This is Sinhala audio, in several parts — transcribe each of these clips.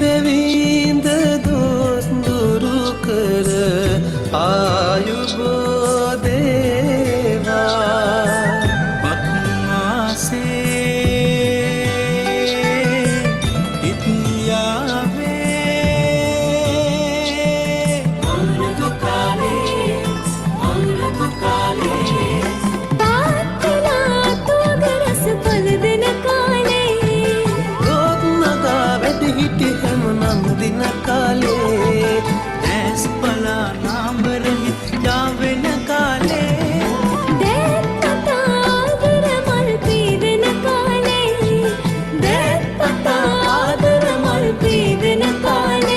देवींद दोस्त दुरु कर आयुबो देवा पत्मा से इतिया वे तातना तो गरस पल दिन काले रोग नगा बैठ हिटी हम नम दिन काले ऐस पला नाम रही जावे न काले देत पता आदर मल पी दिन काले देत पता आदर मल पी दिन काले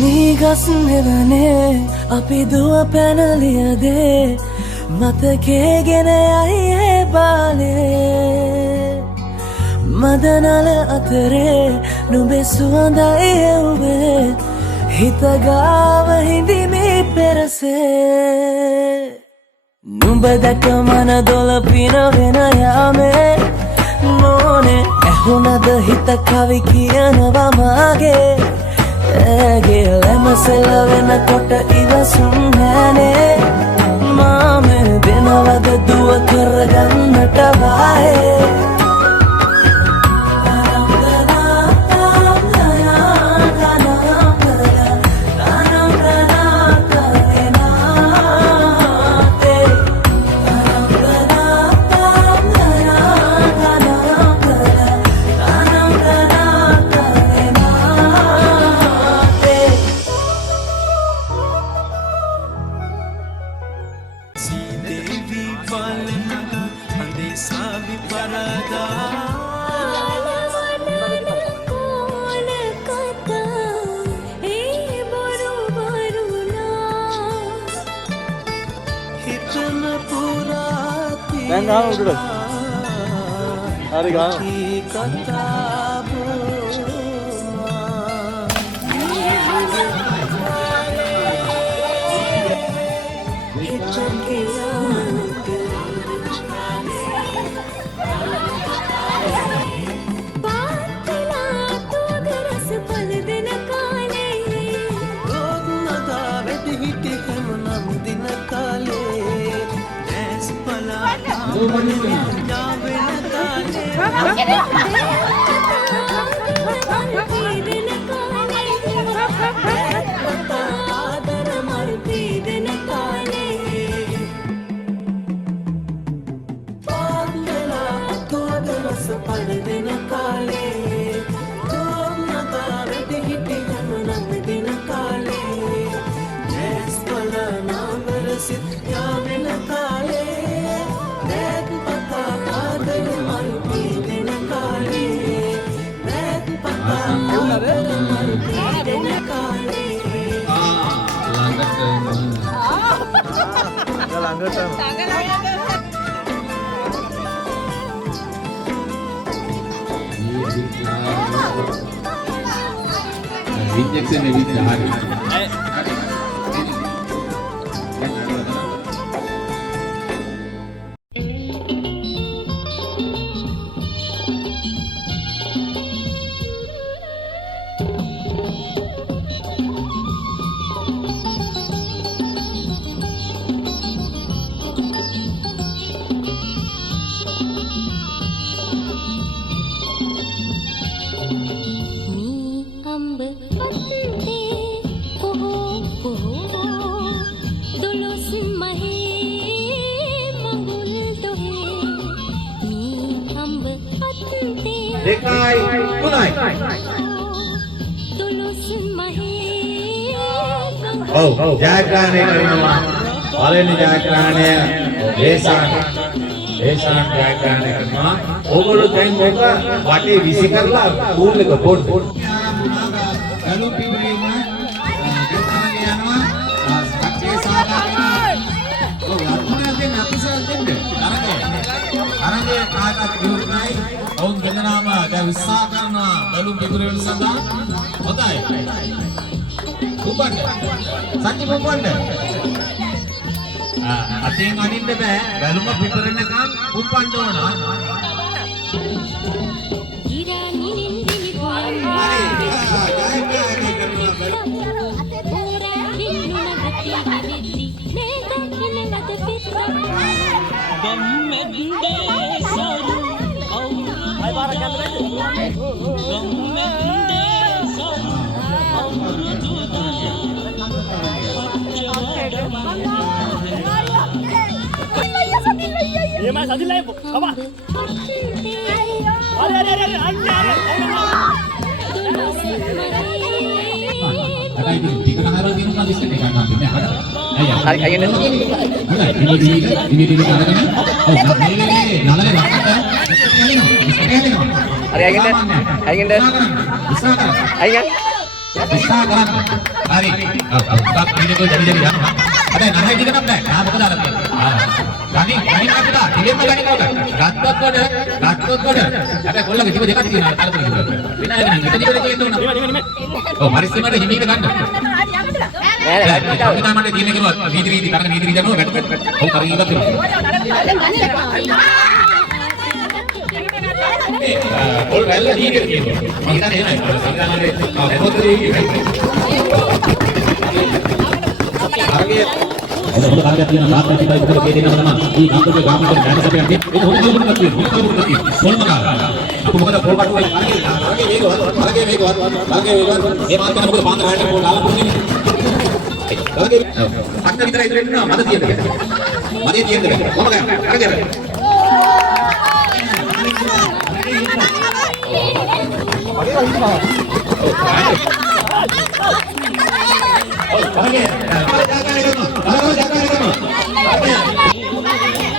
නිගස් මෙවනේ අපි දුව පැනලියදේ මතකේ ගෙන අයියේ බාලේ මදනල අතරේ නුඹේ සුවඳයි එව්වේ හිතගාව හිඳිමි පෙරසේ නුඹ දැක මන දොළ පිනවෙන යාමේ නෝනේ ඇහුණද හිත කවි කියනවා මාගේ ඇගේ ලැමසෙල වෙනකොට ඉවසුම් නෑනේ මාමෙ දෙනවද දුව කරගන්නට වායේ देवी पालना अंदे सावी परादा हितन पूरा Rejection every time. අම්බ පත්තේ පොහොය දෙකයි තුනයි. ඔව් ජයග්‍රහණය කරනවා. පළවෙනි ජයග්‍රහණය දේශාන් ජයග්‍රහණය කරනවා. ඕගොල්ලෝ දැන් ඔක වටේ විසි කරලා කූල් එක පොඩ් ගලු පිපිරීම දෙතරගේ යනවා. සත්‍ය සාධාරණ. ඔව් අතුරෙන් අපිසල් දෙන්න. අරගේ කාටත් විරුද්ධයි. ඔවුන් දෙදෙනාම දැන් උත්සාහ කරනවා බැලුම් පිපිරීම සඳහා. හොඳයි. කුපන්න. සත්‍ය කුපන්න. අතෙන් අනින්න බෑ. බැලුම පිපිරෙන්නකම් කුපන්න ඕන. ये मैं सदी लाइव बाबा अरे ada ini di tengah hari ini kan bisa dengan nantinya ada hari ini ini ada kan oh ini nalanya ada hari ini bisa kan hari tak ini tuh jadi ya ada namanya juga apa nah betul ada gani apa ini mah gani kau gatot kode ada kalau lagi dekat sini ada tuh bina kan kita juga itu oh mari sih mana ini kan kita mana ini kan vidri karena vidri jamu bet oh kari ibat tuh oh kalau ini gitu kita ini kita mana oh itu ada pula karya yang mata kita itu berbeda nama di kantor ke gaman dan dana sampai itu hotel pun kecil sol makan aku bukan ada polpat lagi hemat kan bukan pantai ada pun dalam ini lagi fakta kita itu nama mana dia mau makan kerja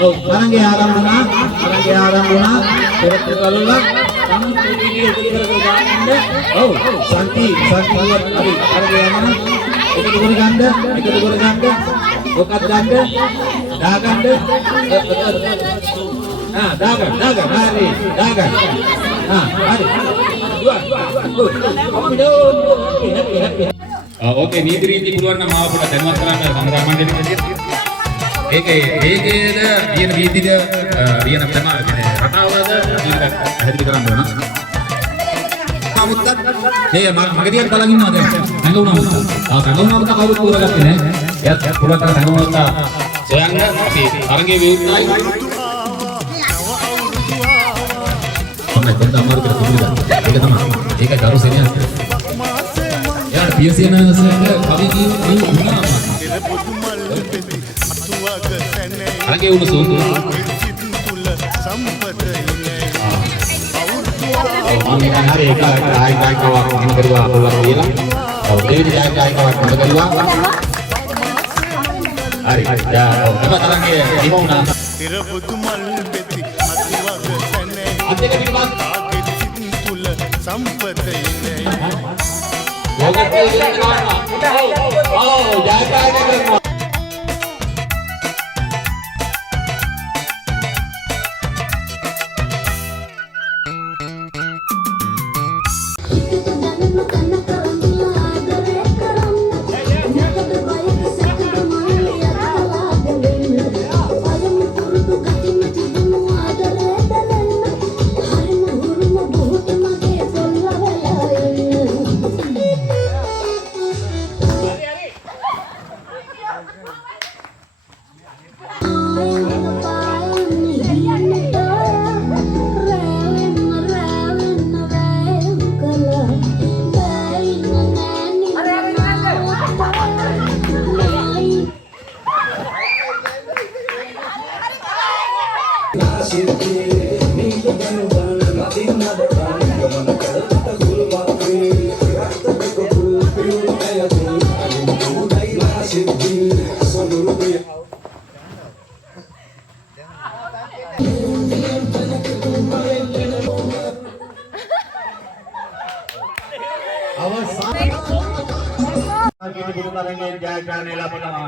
oh sekarang dia akan menang terus ini oh Santi lihat tadi sekarang dia mana itu ganda bukat ganda dah ganda nah dagan hari dagan nah hari dua oke Vidri di puluhan nama apa tema terang sangat mandiri ඒකේද කියන වීදිද රියන තමයි රටාවද ඊට හැදි කරන්න ඕන. මුත්තත් මේ මගදී බලන් ඉන්නවා දැන්. සංගුණා මුත්තා. සංගුණා මුත්තා කවුරුත් පුරගත්තේ නැහැ. එයාත් පුළුවන් තරම් සංගුණා මුත්තා සොයන්න අපි තරංගේ විවුර්තයි. තමයි බඳ අමාරු කියලා තිබුණා. ඒක තමයි. ඒකයි දරු සෙනියස්. එයාට පියසේනසට කවි කියුණා. Lagi unsur Amin hari kai kawan yang kedua keluar dia. Oh dia kai kawan yang kedua. Hari ya apa lagi di mana? Ada ke di mana? Oh jaga jaga. Kita butuh barangnya jaga nela pertama.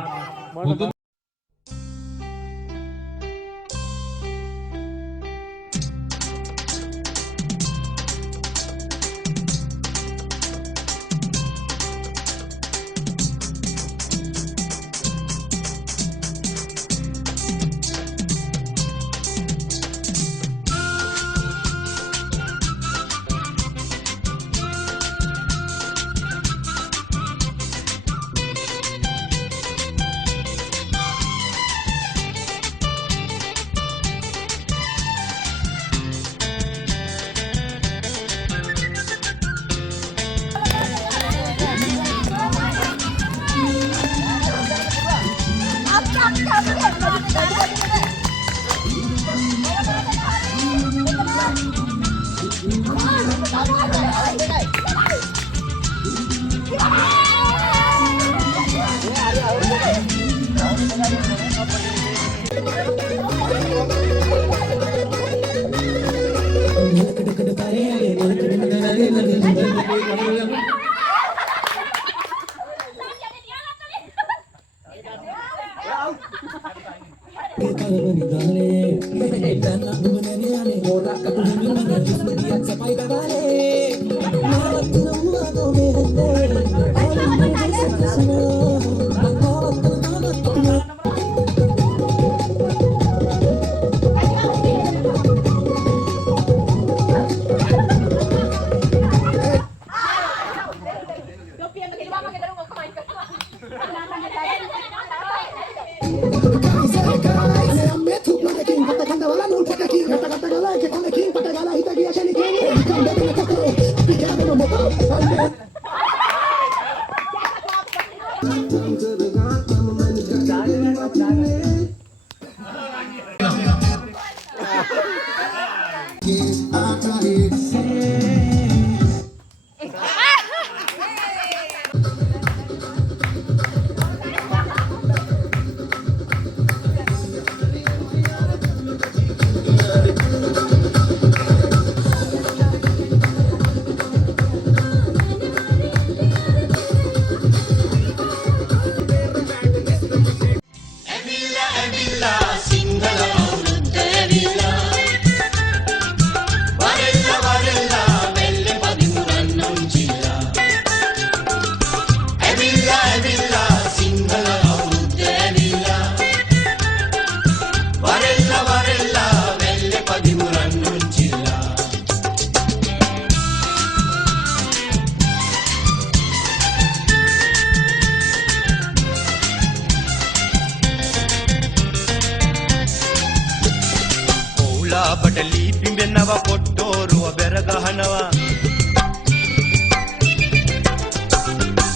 බඩලි පිඹෙනවා කොට්ටෝරුව බෙර ගහනවා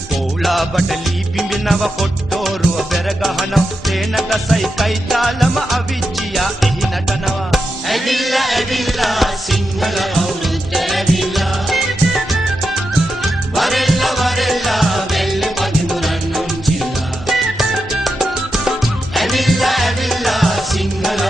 පොලා බඩලි පිඹෙනවා කොට්ටෝරුව බෙර ගහනවා තේන ගසයි කයිතාලම අවිච්චියා එහි නටනවා ඇවිල්ලා ඇවිල්ලා සිංහල අවුරුද්ද ඇවිල්ලා වරෙල්ලා වරෙල්ලා වෙල්ල පදිමුරන් නොන්චිලා ඇවිල්ලා ඇවිල්ලා සිංහල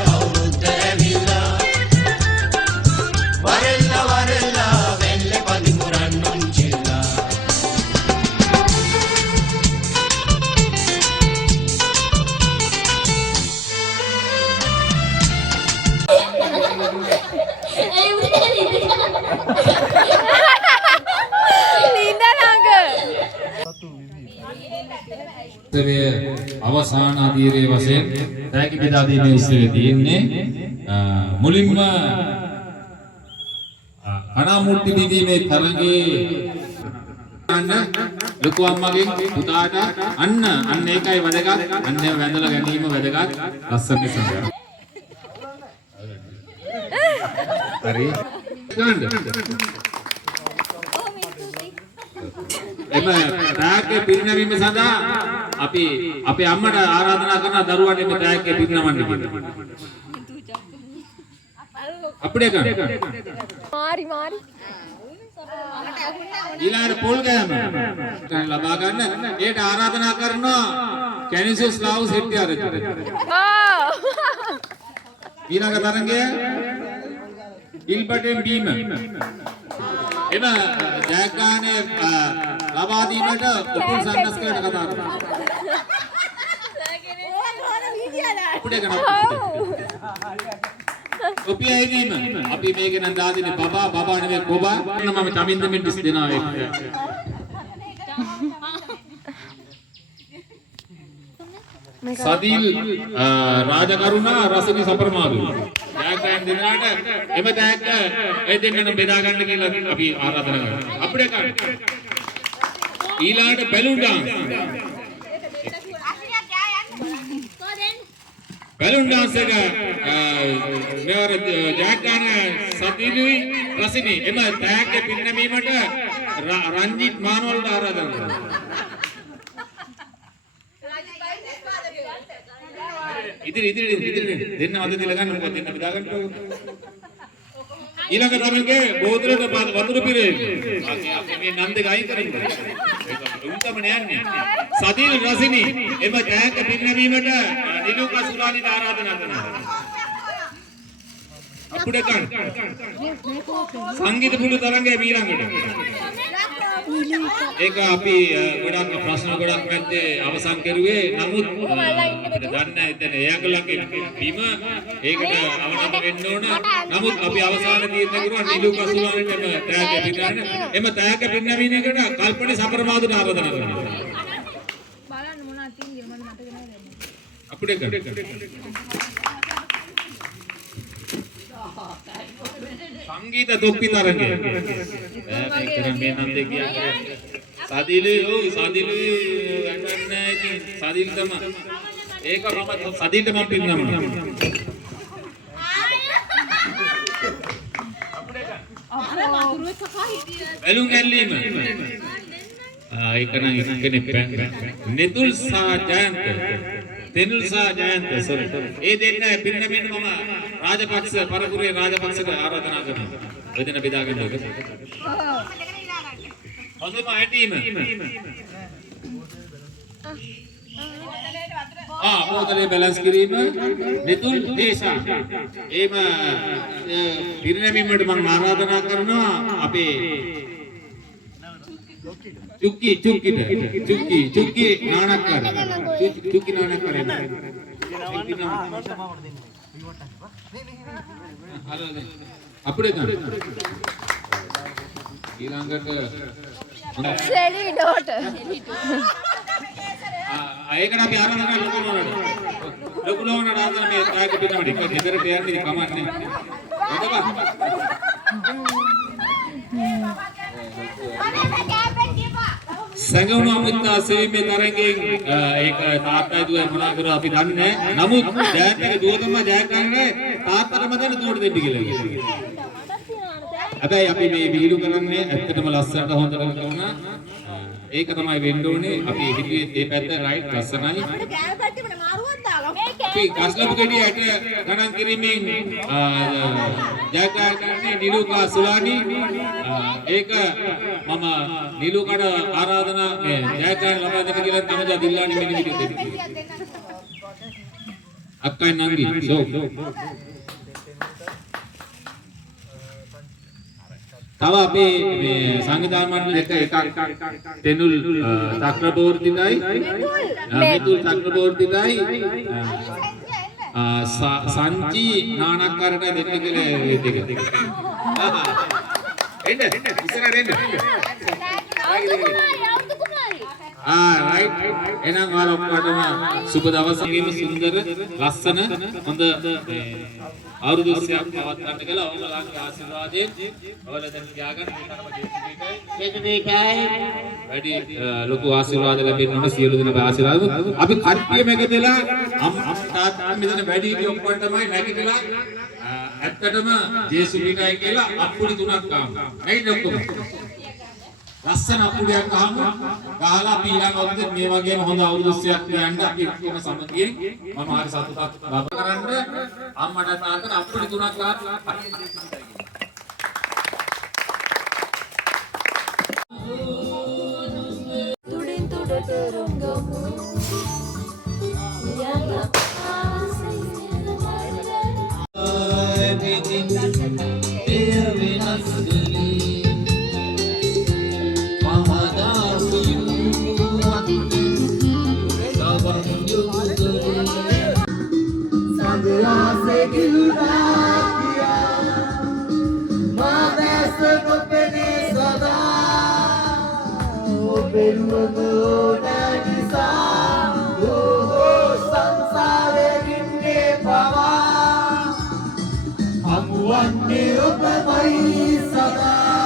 අවසාන අධීරයේ වශයෙන් තෑගි බෙදා දීමේ උත්සවයේ තියෙන්නේ මුලින්ම අනාමුට්ටි බෙදීමේ තරඟේ අන්න ලොකු අම්මගෙන් පුතාට අන්න ඒකයි වැදගත් අන්න වැඳලා ගැනීම වැදගත් ලස්සන සංගය හරි ගන්න එම තෑග්ගේ පිරිනැමීම සඳහා අපි අපේ අම්මට ආරාධනා කරන දරුවන් එම තෑග්ගේ පිරිනමන්න කියලා. අප්ඩේ ගන්න. මාරි මාරි ඊළඟට පොල් ගෑම ලබා ගන්න ඒට ආරාධනා කරනවා කැනිසස් ලාවුස් හෙට්ටිආරච්චිට. ඊළඟ තරඟය ඉල්පටෙන් බීම. එම ජයග්‍රහණය ලබා දීමට උපුල් සන්නස්කලට කතා කරනවා. අප්ඩේ ගන්න. කොපිය ඇදීම අපි මේක නම් දාදිනේ බබා නෙවෙයි කොබා මම චමින්ද මෙන්ඩිස් දෙනවා ඒක සදිල් රාජකරුණා රසනි සපරමාදු ජයග්‍රහණ දෙනාට එම තෑග්ග ඒ දෙන්නම බෙදා ගන්න කියලා අපි ආරාධනා කරනවා අපිට ගන්න ඊළාට බැලුන් ඩාන්ස් බැලුන් ඩාන්ස් එක මෙවර ජයග්‍රහණ සතිලුයි රසිනි එම තෑග්ග පින්නමීමට රංජිත් මානවලට ආරාධනා කරනවා ඉදිරි දෙන්න අද දිලා ගන්න මොකද දෙන්න බෙදා ගන්න ඊළඟ තරඟේ බෝධරේට වතුර පිරේ අපි මේ නන්දේ ගයි කරන්නේ ඒක උන්ටම නෑන්නේ සදිල් රසිනි එම තෑග්ග පින්නමීමට නිලුක සුරානිට ආරාධනා කරනවා අපුඩ ගන්න සංගීත පුඩු තරඟයේ ඊළඟට ඒක අපි ගොඩක් ප්‍රශ්න ගොඩක් මැද්දේ අවසන් කරුවේ නමුත් අපිට දන්නේ දැන් එයාගලගේ බිම ඒකට අවනත වෙන්න ඕන නමුත් අපි අවසාන තීරණය කරුවා නිලුක සුරානිට එම තෑග්ග පින්නන එම තෑග්ග පින්නමීමකට කල්පනේ සපරමාදුට ආරාධනා කරනවා බලන්න මොනවද තියෙන්නේ මම මතක නැහැ අපුඩ ගන්න සංගීත තොප්පි තරඟය මේ නන්දේ කියන්නේ සදිලුයි ගන්නෑ ඉතින් සදිල් තමයි ඒක මම සදිල්ට මම පින්නම බැලුන් ඇල්ලීම ඒක නම් එක්කෙනෙක් නෙතුල් සා ජයන්ත තෙනුල් සා ජයන්ත සර් ඒ දෙන්න පින්නමින් මම රාජපක්ෂ පරපුරේ රාජපක්ෂට ආරාධනා කරනවා ඔය දෙන බෙදා ගන්න ඕක හොඳම ඇටීම බෝතලේ බැලන්ස් කිරීම නෙතුල් දේශා එම පිරිනැමීමට මම ආරාධනා කරනවා අපේ චුක්කි නානක්කර චුක්කි නානක්කර අපිට ගන්න ඊළඟට සෙලි ඩෝට ඒකට අපි ආරාධනා ලොකු නෝනට ආරාධනා මේ තායක පිටමඩ එක ගෙදරට යන්නේ කමන්නේ සංගුණ අමුත්තා සෙවීමේ තරඟයෙන් ඒක තාත්තා දුව මොනා කරා අපි දන්නේ නැහැ. නමුත් ජයන්තගේ දුව තමයි ජය ගන්නේ තාත්තටම දෙන්න දුවට දෙන්න කියලා කිව්වා. හැබැයි අපි මේ විහිළු කරන්නේ ඇත්තටම ලස්සනට හොඳට කරනවා. ඒක තමයි වෙන්න ඕනේ. අපි හිතුවේ මේ පැත්ත රයිට් ලස්සනයි. අපිට කෑ පැත්තේ මාරුවක් දාගමු. අපි ගස්ලපු ගෙඩියට ගණන් කිරීමෙන් ජයග්‍රහණය නිලුකා සුලානි ඒක මම නිලුකට ආරාධනා මේ ජයග්‍රහණ ලබා දෙන්න කියලා තමයි දිල්ලානි මෙන්න විදිහට දෙන්නේ. අක්කයි නංගි ෂෝක් තව අපේ මේ සංවිධාන මණ්ඩලෙට එකක් තෙනුල් චක්‍රබෝර්තිදයි මිතුල් චක්‍රබෝර්තිදයි සංචි නානක්කරට දෙන්න කියලා ඒ දෙක. එන්න ඉස්සරහට එන්න. රයිට් එහෙනම් ඔයාලොක්කොටම සුබ දවසකම සුන්දර ලස්සන හොඳ අවුරුදු 30ක් පවත්වන්න කියලා ඔයාලගේ ආශිර්වාදයෙන් ඔයාලා දැන් තියාගන්න මේකයි වැඩි ලොකු ආශිර්වාද ලැබෙන්න ඕන සියලු දෙනා ආශිර්වාද අපි කට්ටියම එකදලා තාත්තා මෙතන වැඩි ඉති ඔක්කොම තමයි නැගිටලා ඇත්තටම ජේසුලිටයි කියලා අප්පුඩි තුනක් ආවා. ඇයි ඔක්කොම ලස්සන අපුඩයක් ගහමු. ගහලා අපි ඊළඟ අවුරුද්දේ මේ වගේම හොඳ අවුරුදු 30ක් කියන්න අපි ඔක්කොම සමගියෙන් මම හරි සතුටක් ලබා කරන්න අම්මට තාත්තට අපුඩි 3ක් ගහලා තුඩින් තුඩට රංගමු යන ආසය One day of the